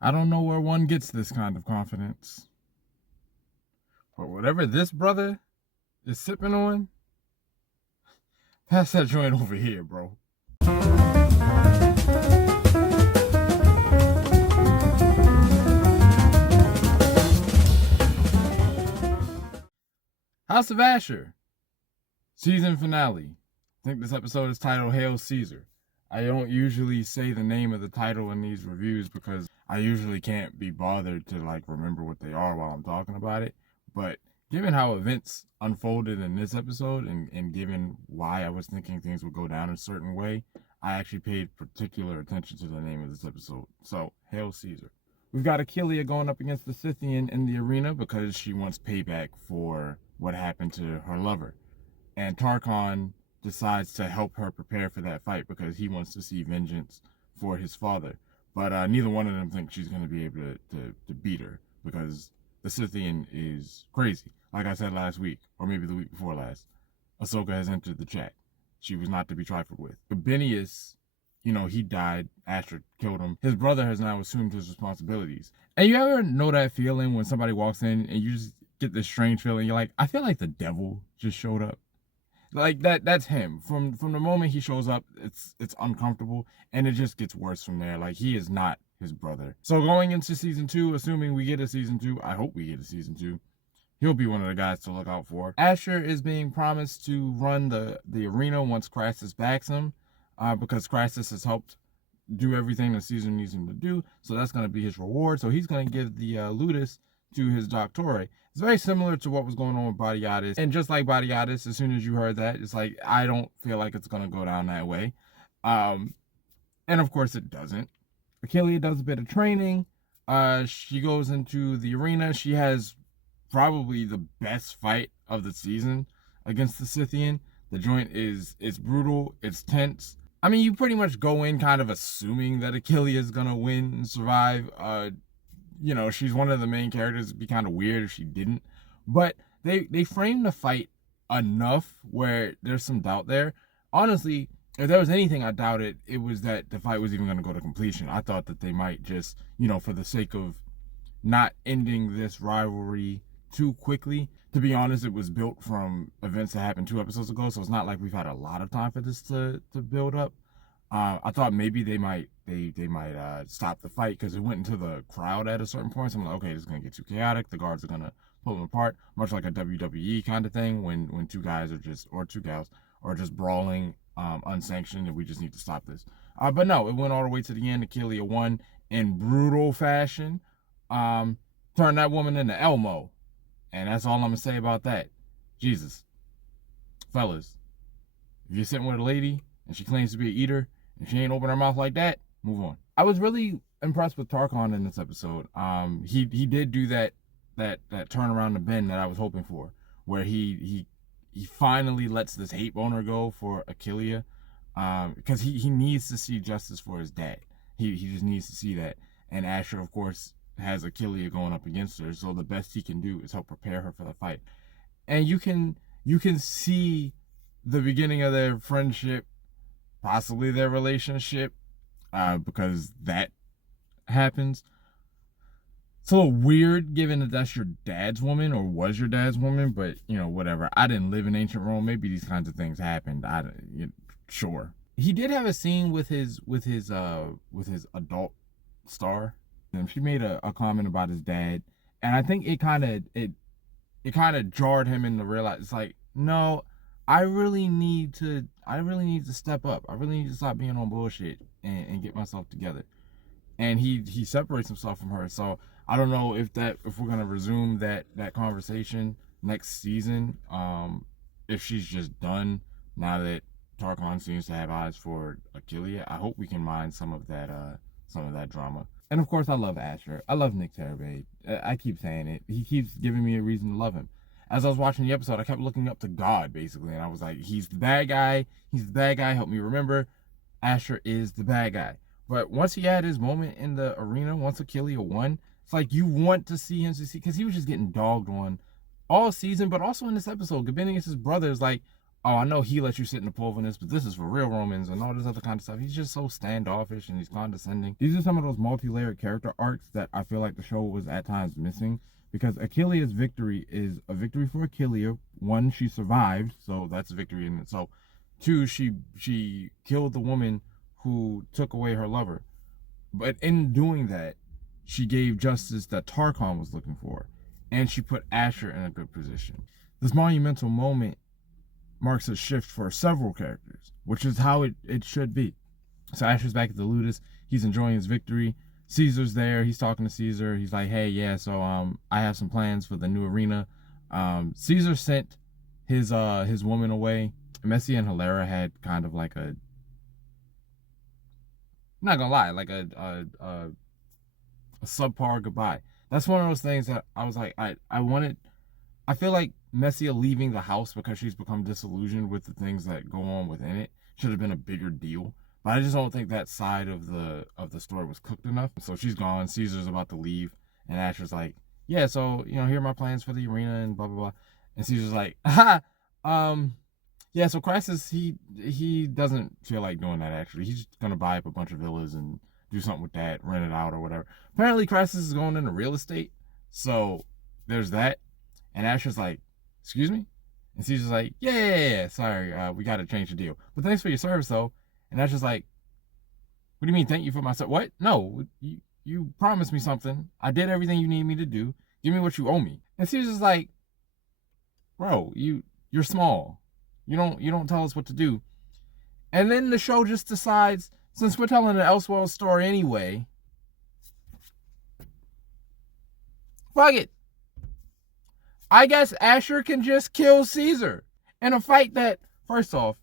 I don't know where one gets this kind of confidence. But whatever this brother is sipping on, pass that joint over here, bro. House of Ashur, season finale. I think this episode is titled Hail Caesar. I don't usually say the name of the title in these reviews because I usually can't be bothered to remember what they are while I'm talking about it. But given how events unfolded in this episode and given why I was thinking things would go down a certain way, I actually paid particular attention to the name of this episode. So, Hail Caesar. We've got Achilea going up against the Scythian in the arena because she wants payback for what happened to her lover. And Tarkon decides to help her prepare for that fight because he wants to see vengeance for his father. But neither one of them think she's going to be able to beat her because the Scythian is crazy. Like I said last week, or maybe the week before last, Ahsoka has entered the chat. She was not to be trifled with. But Benius, he died. Ashur killed him. His brother has now assumed his responsibilities. And you ever know that feeling when somebody walks in and you just get this strange feeling? You're like, I feel like the devil just showed up. Like that's him. From the moment he shows up, it's uncomfortable, and it just gets worse from there. Like, he is not his brother. So going into season 2, assuming we get a season 2, I hope we get a season 2, he'll be one of the guys to look out for. Ashur is being promised to run the arena once Crassus backs him, because Crassus has helped do everything the Caesar needs him to do. So that's going to be his reward. So he's going to give the ludus to his doctore. It's very similar to what was going on with Badiatus. And just like Badiatus, as soon as you heard that, it's like, I don't feel like it's going to go down that way. And of course it doesn't. Achilea does a bit of training. She goes into the arena. She has probably the best fight of the season against the Scythian. The joint it's brutal, it's tense. I mean, you pretty much go in kind of assuming that Achilea is gonna win and survive. She's one of the main characters. It'd be kind of weird if she didn't. But they framed the fight enough where there's some doubt there. Honestly, if there was anything I doubted, it was that the fight was even going to go to completion. I thought that they might just, for the sake of not ending this rivalry too quickly. To be honest, it was built from events that happened 2 episodes ago, so it's not like we've had a lot of time for this to build up. I thought maybe they might stop the fight because it went into the crowd at a certain point. So I'm like, okay, this is gonna get too chaotic. The guards are gonna pull them apart, much like a WWE kind of thing when 2 guys or 2 gals are just brawling unsanctioned, and we just need to stop this. But no, it went all the way to the end. Achilea won in brutal fashion. Turned that woman into Elmo, and that's all I'm gonna say about that. Jesus, fellas, if you're sitting with a lady and she claims to be an eater and she ain't open her mouth like that, move on. I was really impressed with Tarkon in this episode. He did do that turn around the bend that I was hoping for, where he finally lets this hate boner go for Achilea, because he needs to see justice for his dad. He just needs to see that. And Ashur, of course, has Achilea going up against her, so the best he can do is help prepare her for the fight. And you can see the beginning of their friendship, possibly their relationship, because that happens. It's a little weird given that that's your dad's woman, or was your dad's woman, but whatever. I didn't live in ancient Rome. Maybe these kinds of things happened. Sure. He did have a scene with his adult star, and she made a comment about his dad, and I think it kind of jarred him into realize, it's like, no, I really need to step up. I really need to stop being on bullshit and get myself together. And he separates himself from her. So I don't know if we're gonna resume that conversation next season. If she's just done now that Tarkon seems to have eyes for Achilea. I hope we can mine some of that drama. And of course, I love Ashur. I love Nick Terabay. I keep saying it. He keeps giving me a reason to love him. As I was watching the episode, I kept looking up to God, basically, and I was like, he's the bad guy. He's the bad guy. Help me remember. Ashur is the bad guy. But once he had his moment in the arena, once Achilea won, it's like you want to see him succeed, because he was just getting dogged on all season, but also in this episode. Gabinius' brother is like, oh, I know he lets you sit in the pole for this, but this is for real Romans and all this other kind of stuff. He's just so standoffish and he's condescending. These are some of those multi-layered character arcs that I feel like the show was at times missing, because Achillea's victory is a victory for Achillea. One, she survived, so that's a victory in itself. Two, she killed the woman who took away her lover. But in doing that, she gave justice that Tarkon was looking for, and she put Ashur in a good position. This monumental moment marks a shift for several characters, which is how it should be. So Ashur's back at the Ludus. He's enjoying his victory. Caesar's there. He's talking to Caesar. He's like, hey, yeah, so I have some plans for the new arena. Caesar sent his woman away. Messi and Hilera had kind of like a, I'm not gonna lie, like a subpar goodbye. That's one of those things that I was like, I feel like Messia leaving the house because she's become disillusioned with the things that go on within it should have been a bigger deal. But I just don't think that side of the story was cooked enough. So she's gone. Caesar's about to leave, and Ashur's like, yeah, so here are my plans for the arena and blah blah blah. And Caesar's like, aha, yeah. So Crassus, he doesn't feel like doing that. Actually, he's just gonna buy up a bunch of villas and do something with that, rent it out or whatever. Apparently, Crassus is going into real estate, so there's that. And Ashur's like, excuse me? And Caesar's like, yeah, sorry, we got to change the deal. But thanks for your service, though. And Ashur's like, what do you mean, thank you for my service? What? No, you promised me something. I did everything you need me to do. Give me what you owe me. And Caesar's like, bro, you're small. You don't tell us what to do. And then the show just decides, since we're telling an Elseworld story anyway, fuck it. I guess Ashur can just kill Caesar in a fight that, first off,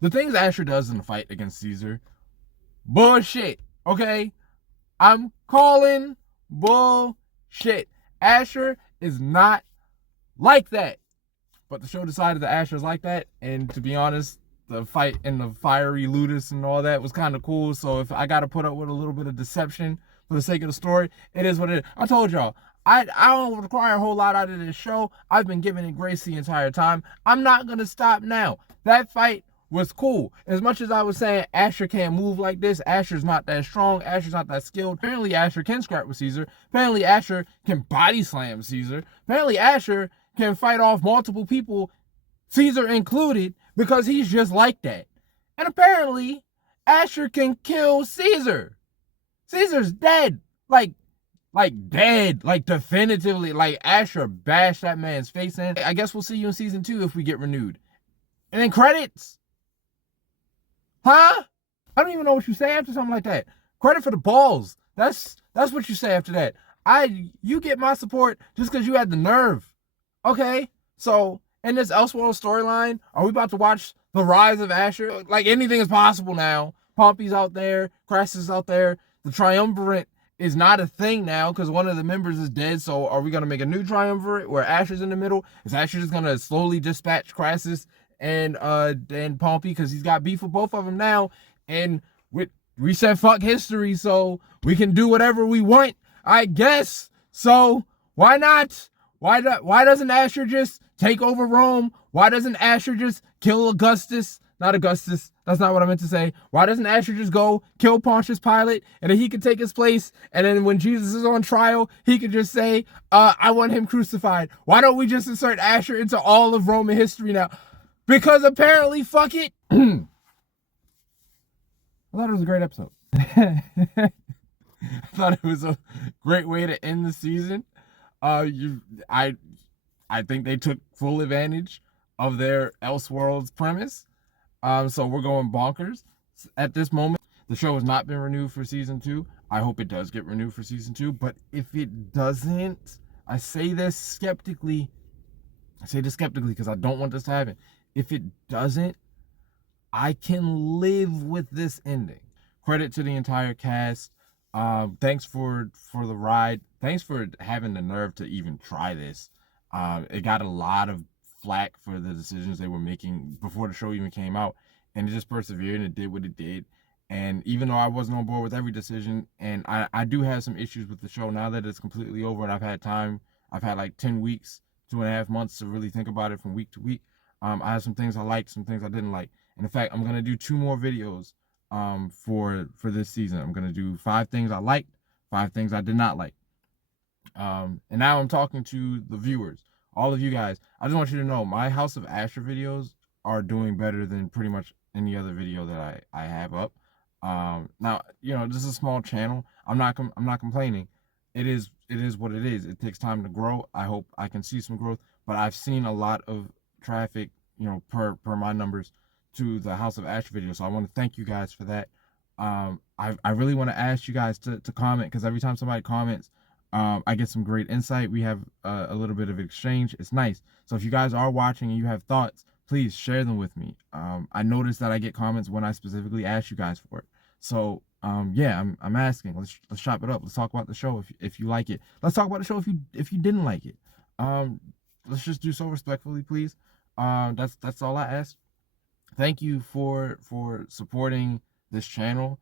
the things Ashur does in the fight against Caesar, bullshit, okay? I'm calling bullshit. Ashur is not like that. But the show decided that Ashur's like that, and to be honest, the fight in the fiery Ludus and all that was kind of cool, so if I gotta put up with a little bit of deception for the sake of the story, it is what it is. I told y'all, I don't require a whole lot out of this show. I've been giving it grace the entire time. I'm not gonna stop now. That fight was cool. As much as I was saying Ashur can't move like this, Ashur's not that strong, Ashur's not that skilled. Apparently Ashur can scrap with Caesar. Apparently Ashur can body slam Caesar. Apparently Ashur can fight off multiple people, Caesar included, because he's just like that. And apparently Ashur can kill Caesar. Caesar's dead. Like dead. Like definitively. Like Ashur bashed that man's face in. I guess we'll see you in season 2 if we get renewed. And then credits. Huh? I don't even know what you say after something like that. Credit for the balls. That's what you say after that. You get my support just because you had the nerve. Okay? So, in this Elseworld storyline, are we about to watch the rise of Ashur? Like, anything is possible now. Pompey's out there. Crassus is out there. The triumvirate is not a thing now because one of the members is dead. So are we going to make a new triumvirate where Ashur's in the middle? Is Ashur just going to slowly dispatch Crassus and Pompey because he's got beef with both of them now? And we said fuck history, so we can do whatever we want, I guess. So why not? Why doesn't Ashur just take over Rome? Why doesn't Ashur just kill Augustus? Not Augustus. That's not what I meant to say. Why doesn't Ashur just go kill Pontius Pilate and then he could take his place? And then when Jesus is on trial, he could just say, I want him crucified. Why don't we just insert Ashur into all of Roman history now? Because apparently, fuck it. I thought it was a great episode. I thought it was a great way to end the season. I think they took full advantage of their Elseworlds premise. So we're going bonkers at this moment. The show has not been renewed for season 2. I hope it does get renewed for season 2. But if it doesn't, I say this skeptically because I don't want this to happen. If it doesn't, I can live with this ending. Credit to the entire cast. Thanks for the ride. Thanks for having the nerve to even try this. It got a lot of flack for the decisions they were making before the show even came out, and it just persevered and it did what it did. And even though I wasn't on board with every decision, and I do have some issues with the show now that it's completely over and I've had time, I've had like 10 weeks 2.5 months to really think about it from week to week. I have some things I liked, some things I didn't like. And in fact, I'm gonna do 2 more videos for this season. I'm gonna do 5 things I liked, 5 things I did not like. And now I'm talking to the viewers, all of you guys. I just want you to know my House of Ashur videos are doing better than pretty much any other video that I have up. Now, you know, this is a small channel. I'm not complaining. It is what it is. It takes time to grow. I hope I can see some growth, but I've seen a lot of traffic, you know, per my numbers to the House of Ashur video. So I want to thank you guys for that. I really want to ask you guys to comment, because every time somebody comments, I get some great insight. We have a little bit of exchange. It's nice. So if you guys are watching and you have thoughts, please share them with me. I noticed that I get comments when I specifically ask you guys for it. So yeah, I'm asking. Let's chop it up. Let's talk about the show if you like it. Let's talk about the show if you didn't like it. Let's just do so respectfully, please. That's all I ask. Thank you for supporting this channel.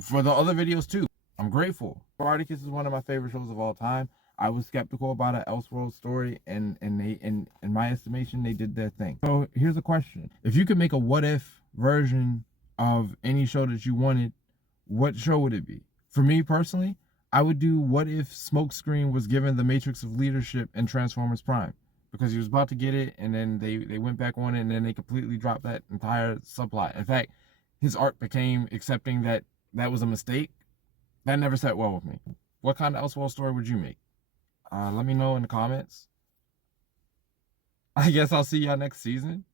For the other videos too, I'm grateful. Spartacus is one of my favorite shows of all time. I was skeptical about an Elseworld story, and they, in my estimation, they did their thing. So here's a question: if you could make a what if version of any show that you wanted, what show would it be? For me personally, I would do what if Smokescreen was given the Matrix of Leadership in Transformers Prime, because he was about to get it, and then they went back on it, and then they completely dropped that entire subplot. In fact, his arc became accepting that was a mistake. That never sat well with me. What kind of Elseworld story would you make? Let me know in the comments. I guess I'll see y'all next season.